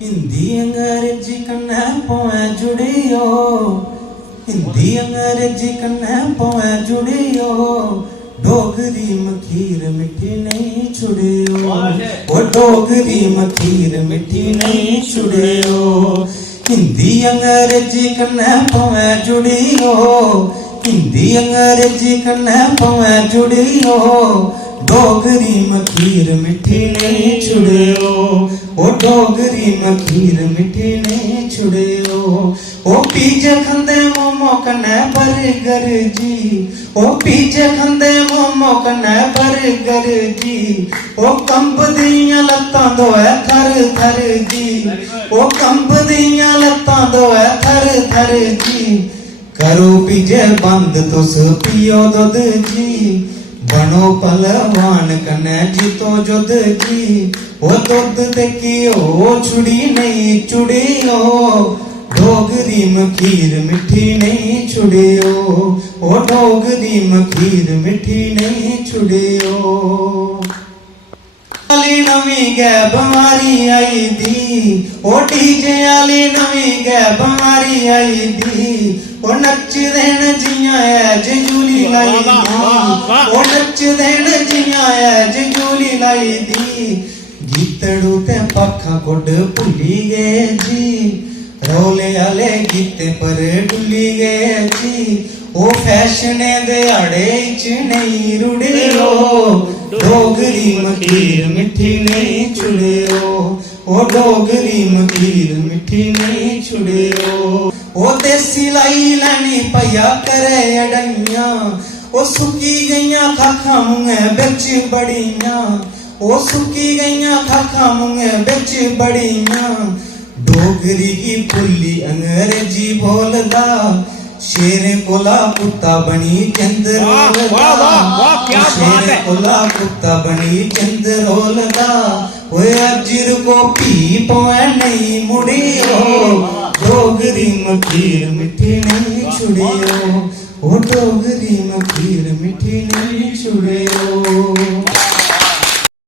हिंदी अंग्रेजी कन्नै पोए जुड़ियो, हिंदी अंग्रेजी कन्नै पोए जुड़ियो, डोगरी मखीर मिठी नहीं छुड़ियो, ओ डोगरी मखीर मिठी नहीं छुड़ियो। हिंदी अंग्रेजी कन्नै पोए जुड़ियो, हिंदी अंग्रेजी कन्नै पोए जुड़ियो, डोगरी मखीर मिठी नहीं छुड़ियो, ओ डोगरी मखीर मिठी नहीं छुड़ियो। ओ पीजे खंदे मोमो कन्नै बर्गर जी, ओ पीजे खंदे मोमो कन्नै बर्गर जी, ओ कंब दियां लत्तां दोए थर थर जी, ओ कंब दियां लत्तां दोए थर थर जी। करो पीजे बंद तुस पियो दुध जी, बनो पहलवान कन्नै जीतो जुद जी, ओ दुध ते घिओ छुड़ी नहीं चुड़ियो, डोगरी मखीर मिठी नहीं छुड़ियो, ओ डोगरी मखीर मिठी नहीं छुड़ियो। आली नवी गै बमारी आई दी, ओ डीजे आली नवी गै बमारी आई दी, ओ नच देन जियां ऐ जूली लाई दी, ओ नच देन जियां ऐ जूली लाई दी। गीतड़ू ते पाखा गुड भुली गए जी, रौले आले गीते पर डुली गए जी, ओ फैशने दे आड़े च नहीं रुड़ियो, डोगरी मखीर मिठी नहीं छुड़ियो, ओ डोगरी मखीर मिठी नहीं छुड़ियो। ओ देसी लाई लैनी पया करे अड़ियां, ओ सुकी गईयां खाखा मुंह बिच बड़ियां, ओ सुकी गईयां खाखा मुंह बिच बड़ियां। डोगरी की भुल्ली अंग्रेजी बोलदा, शेरे कोला कुत्ता बनी चंद्रोलदा, शेरे कोला कुत्ता बनी चंद्रोलदा। ओए अजर को पी पोए नहीं मुड़ियो, डोगरी मखीर मिठी नहीं छुड़ियो, ओ डोगरी मखीर मिठी नहीं छुड़ियो।